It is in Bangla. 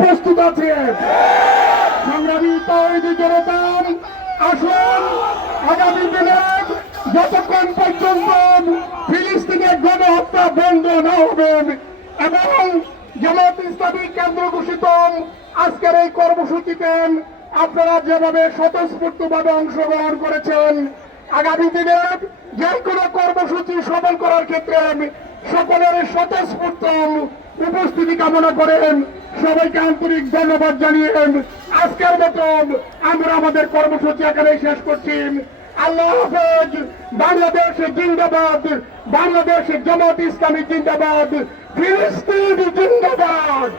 প্রস্তুত আছে? সংগ্রামী তৌহিদি জনতা, আসুন আগামী দিনে যতক্ষণ পর্যন্ত ফিলিস্তিনের গণহত্যা বন্ধ না হবে এবং জামাত ইসলামী কেন্দ্র ঘোষিত আজকের এই কর্মসূচিতে আপনারা যেভাবে স্বতঃস্ফূর্তভাবে অংশগ্রহণ করেছেন, আগামী দিনে যে কোনো কর্মসূচি সফল করার ক্ষেত্রে সকলের স্বতঃস্ফূর্ত উপস্থিতি কামনা করেন। সবাইকে আন্তরিক ধন্যবাদ জানিয়ে আজকের মতো আমরা আমাদের কর্মসূচি এখানেই শেষ করছি। আল্লাহ হাফেজ। বাংলাদেশ জিন্দাবাদ, বাংলাদেশ জামাত ইসলামী জিন্দাবাদ, ফিলিস্তিন জিন্দাবাদ।